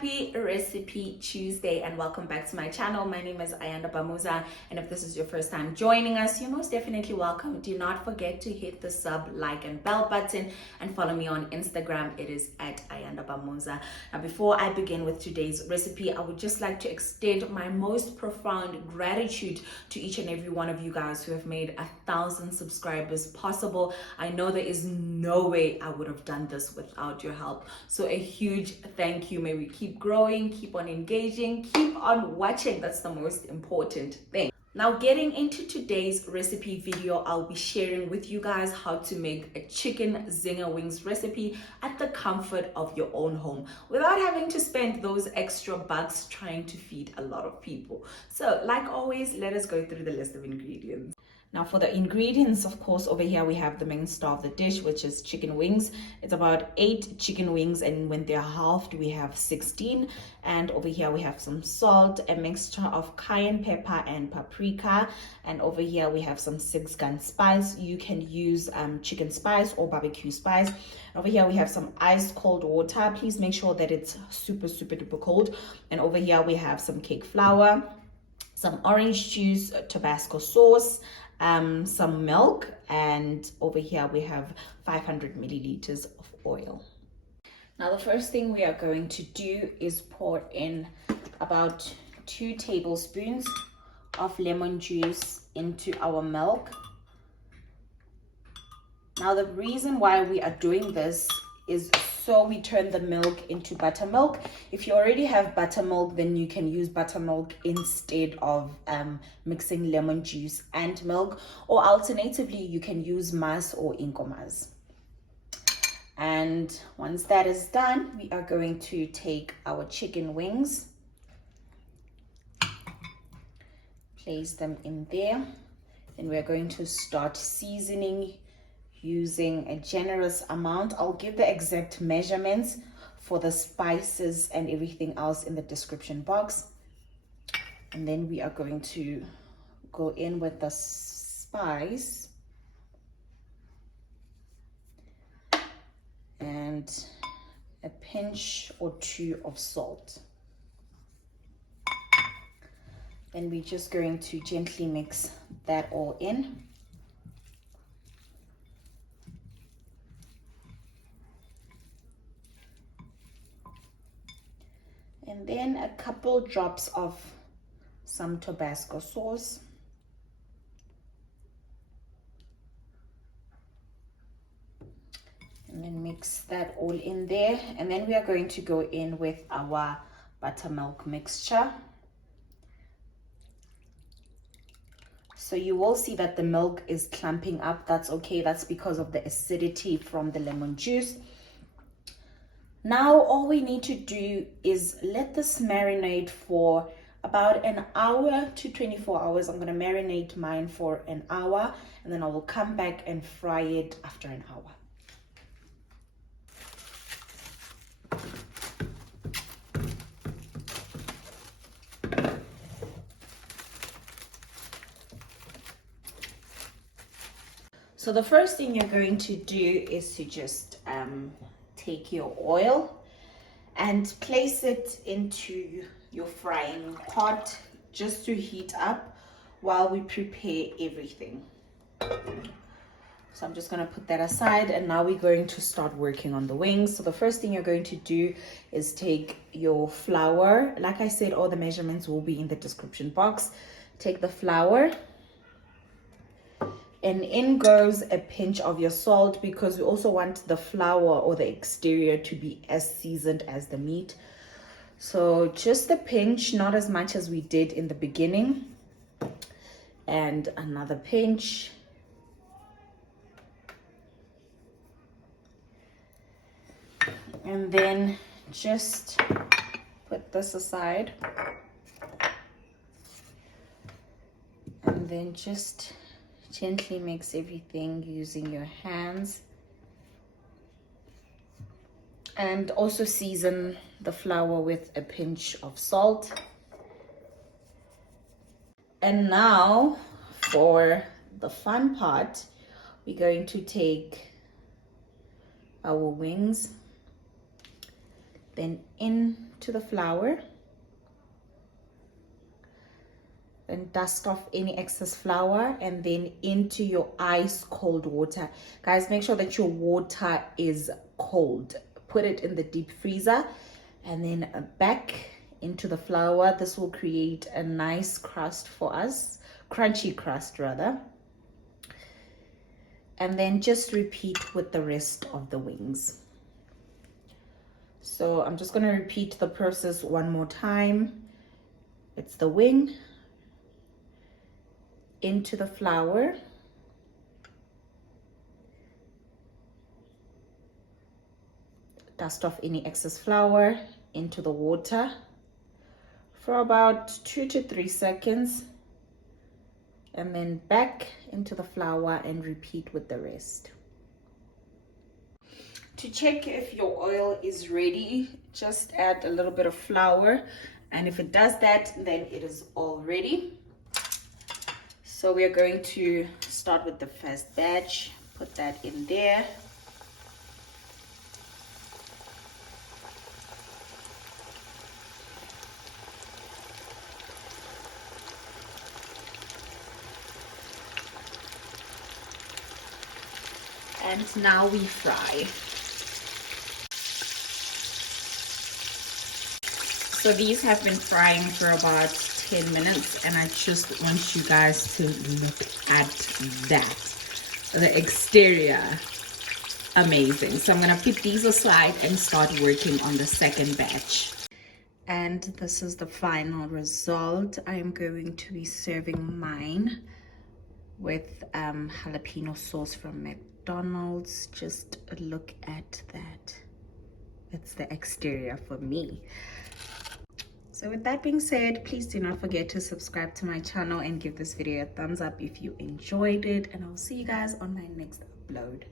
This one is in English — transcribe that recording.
Happy Recipe Tuesday and welcome back to my channel. My name is Ayanda Bamuza, and if this is your first time joining us, you're most definitely welcome. Do not forget to hit the sub, like, and bell button and follow me on Instagram. It is at Ayanda Bamuza. Now, before I begin with today's recipe, I would just like to extend my most profound gratitude to each and every one of you guys who have made 1,000 subscribers possible. I know there is no way I would have done this without your help. So a huge thank you. May we keep growing, keep on engaging, keep on watching. That's the most important thing. Now, getting into today's recipe video, I'll be sharing with you guys how to make a chicken zinger wings recipe at the comfort of your own home without having to spend those extra bucks trying to feed a lot of people. So like always, let us go through the list of ingredients. Now for the ingredients, of course, over here we have the main star of the dish, which is chicken wings. It's about 8 chicken wings, and when they're halved, we have 16. And over here we have some salt, a mixture of cayenne pepper and paprika. And over here we have some 6-gun spice. You can use chicken spice or barbecue spice. Over here we have some ice cold water. Please make sure that it's super duper cold. And over here we have some cake flour, some orange juice, Tabasco sauce, some milk, and over here we have 500 milliliters of oil. Now the first thing we are going to do is pour in about 2 tablespoons of lemon juice into our milk. Now the reason why we are doing this is so we turn the milk into buttermilk. If you already have buttermilk, then you can use buttermilk instead of mixing lemon juice and milk, or alternatively you can use mas or inkomas. And once that is done, we are going to take our chicken wings, place them in there, and we're going to start seasoning using a generous amount. I'll give the exact measurements for the spices and everything else in the description box. And then we are going to go in with the spice and a pinch or 2 of salt. Then we're just going to gently mix that all in. And then a couple drops of some Tabasco sauce. And then mix that all in there. And then we are going to go in with our buttermilk mixture. So you will see that the milk is clumping up. That's okay. That's because of the acidity from the lemon juice. Now all we need to do is let this marinate for about an hour to 24 hours. I'm going to marinate mine for an hour, and then I will come back and fry it after an hour. So the first thing you're going to do is to just take your oil and place it into your frying pot just to heat up while we prepare everything. So I'm just going to put that aside, and now we're going to start working on the wings. So the first thing you're going to do is take your flour. Like I said, all the measurements will be in the description box. Take the flour, and in goes a pinch of your salt, because we also want the flour or the exterior to be as seasoned as the meat. So just a pinch, not as much as we did in the beginning. And another pinch. And then just put this aside. And then just gently mix everything using your hands, and also season the flour with a pinch of salt. And now for the fun part, we're going to take our wings, then into the flour. Then dust off any excess flour, and then into your ice cold water. Guys, make sure that your water is cold. Put it in the deep freezer, and then back into the flour. This will create a nice crust for us, crunchy crust rather. And then just repeat with the rest of the wings. So I'm just going to repeat the process one more time. It's the wing, into the flour, dust off any excess flour, into the water for about 2 to 3 seconds, and then back into the flour and repeat with the rest. To check if your oil is ready, just add a little bit of flour, and if it does that, then it is all ready. So we are going to start with the first batch. Put that in there. And now we fry. So these have been frying for about 10 minutes, and I just want you guys to look at that. The exterior, amazing. So I'm gonna put these aside and start working on the second batch. And this is the final result. I am going to be serving mine with jalapeno sauce from McDonald's. Just look at that. It's the exterior for me. So with that being said, please do not forget to subscribe to my channel and give this video a thumbs up if you enjoyed it, and I'll see you guys on my next upload.